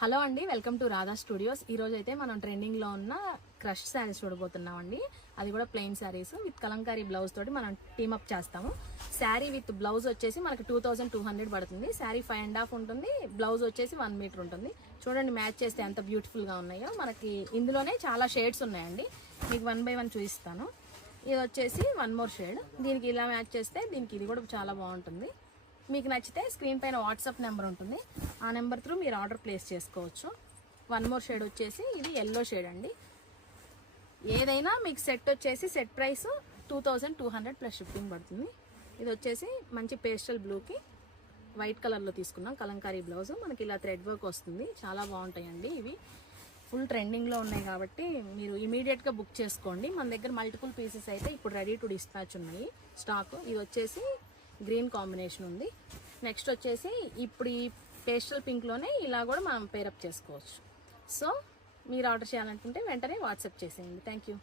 Hello అండి, welcome to Radha studios. ఈ రోజు అయితే మనం ట్రెండింగ్ లో ఉన్న క్రష్ శారీస్ చూడబోతున్నాం అండి. అది కూడా plain saris with Kalamkari blouse తోటి మనం టీమప్ చేస్తాము. శారీ విత్ బ్లౌజ్ వచ్చేసి మనకి 2200 పడుతుంది. శారీ 5.5 ఉంటుంది. బ్లౌజ్ వచ్చేసి 1 మీటర్ ఉంటుంది. చూడండి మ్యాచ్ చేస్తే ఎంత బ్యూటిఫుల్ గా ఉన్నాయో. మనకి ఇందులోనే చాలా షేడ్స్ ఉన్నాయండి. మీకు 1 by 1 చూపిస్తాను. ఇది వచ్చేసి 1 more షేడ్. దీనికి ఇలా మ్యాచ్ చేస్తే దీనికి ఇది కూడా చాలా బాగుంటుంది. మీకు నచ్చితే స్క్రీన్ పైన వాట్సాప్ నెంబర్ ఉంటుంది. ఆ నెంబర్ త్రూ మీరు ఆర్డర్ ప్లేస్ చేసుకోవచ్చు. 1 more షేడ్ వచ్చేసి ఇది ఎల్లో షేడ్ అండి. ఏదైనా మీకు సెట్ వచ్చేసి సెట్ ప్రైస్ 2200 ప్లస్ షిప్పింగ్ పడుతుంది. ఇది వచ్చేసి మంచి పేస్టల్ బ్లూకి వైట్ కలర్లో తీసుకున్నాం. కలంకారీ బ్లౌజ్ మనకి ఇలా థ్రెడ్ వర్క్ వస్తుంది. చాలా బాగుంటాయండి. ఇవి ఫుల్ ట్రెండింగ్లో ఉన్నాయి కాబట్టి మీరు ఇమీడియట్గా బుక్ చేసుకోండి. మన దగ్గర మల్టిపుల్ పీసెస్ అయితే ఇప్పుడు రెడీ టు డిస్పాచ్ ఉన్నాయి స్టాక్. ఇది వచ్చేసి గ్రీన్ కాంబినేషన్ ఉంది. నెక్స్ట్ వచ్చేసి ఇప్పుడు ఈ పేస్టల్ పింక్లోనే ఇలా కూడా మనం పేరప్ చేసుకోవచ్చు. సో మీరు ఆర్డర్ చేయాలనుకుంటే వెంటనే వాట్సాప్ చేసేయండి. Thank you.